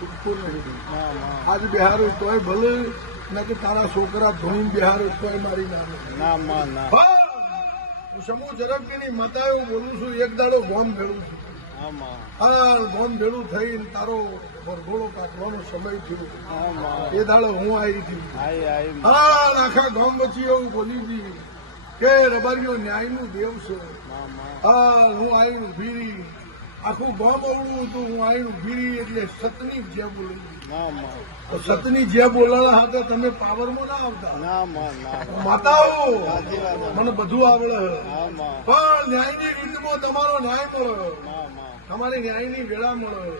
છૂટકો નહીં. આજ બિહાર તોય ભલે નથી તારા છોકરા ધોઈને બિહાર તોય મારી ના. હું સમૂહ ઝડપની માતા એવું બોલું છું. એક દાડો ગોમ ભેળું છું. હા, ગોમ ભેળું થઈને તારો વરઘોડો કાઢવાનો સમય થયો. એ દાડો હું આવી હતી. હા, આખા ગામ વચ્ચે એવું બોલી હતી કે રબારીઓ ન્યાયનું દેવ છે. હા, હું આવીને ઉભી રહી. આખું ગામ અવળું હતું. હું આવીને ઉભી રહી એટલે સતની જે બોલી. સતની જે બોલાના હતા તમે પાવરમાં ના આવતા. માતાઓ મને બધું આવડે, પણ ન્યાયની રીતમાં તમારો ન્યાય મળે, તમારી ન્યાયની વેળા મળે.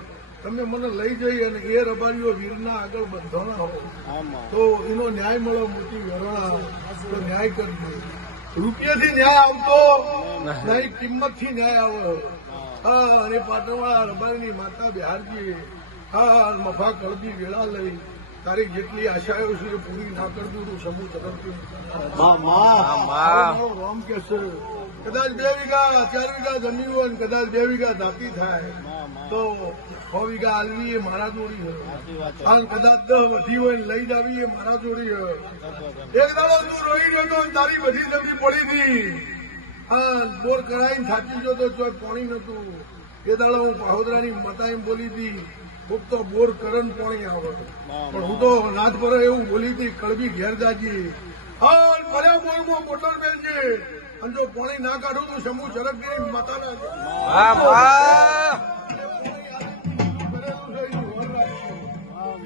તમે મને લઈ જઈ અને એ રબારીઓ વીરના આગળ બંધોણા હોય તો એનો ન્યાય મળે. મોટી વેરણા તો ન્યાય કરજો. રૂપિયાથી ન્યાય આવતો નહીં, કિંમતથી ન્યાય આવે. હા, અને પાટણવાળા રબારીની માતા બિહારજી હા મફા કળદી વેળા લઈ તારી જેટલી આશાઓ છે એ પૂરી ના કરતું તું સમૂહ તરફથી રામ કે છે. કદાચ 2 વીઘા 4 વીઘા જમીન હોય ને કદાચ 2 વીઘા ધાતી થાય તો 6 વીઘા આલવી એ મારા જોડી હોય. કદાચ 10 વધી હોય ને લઈ જ આવી એ મારા જોડી હોય. એક દાડો તું રોઈ રહ્યો તો તારી બધી જમીન પડી હતી. હા, બોર કરાઈને થાકી ગયો તો ચોય પાણી નતું. એ દાડો હું પાહોદરાની માતા એમ બોલી હતી ખૂબ તો બોર કરન પાણી આવે, પણ હું તો નાથ પર એવું બોલી હતી કળબી ઘેર જાજી. હા, ભલે બોરમાં મોટર મેલજે અને જો પાણી ના કાઢું તો સમૂહ ઝડપની માતાના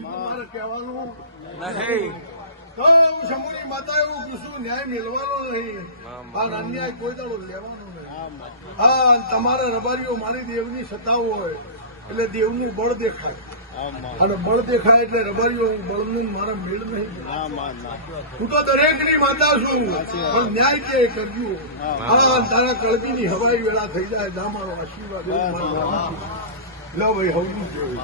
મારે કહેવાનું નહીં. હું સમૂહની માતા એવું પૂછું ન્યાય મેળવાનો નહીં. આ અન્યાય કોઈ દાડો લેવાનો નહીં. હા, તમારા રબારીઓ મારી દેવની સત્તા હોય એટલે દેવનું બળ દેખાય, અને બળ દેખાય એટલે રબારીઓ બળનું મારા મેળ નહીં. હું તો દરેકની માતા છું, પણ ન્યાય કે કરજો. હા, તારા કળબીની હવાઈ વેળા થઈ જાય. જા મારો આશીર્વાદ લો ભાઈ. હવનું કેવું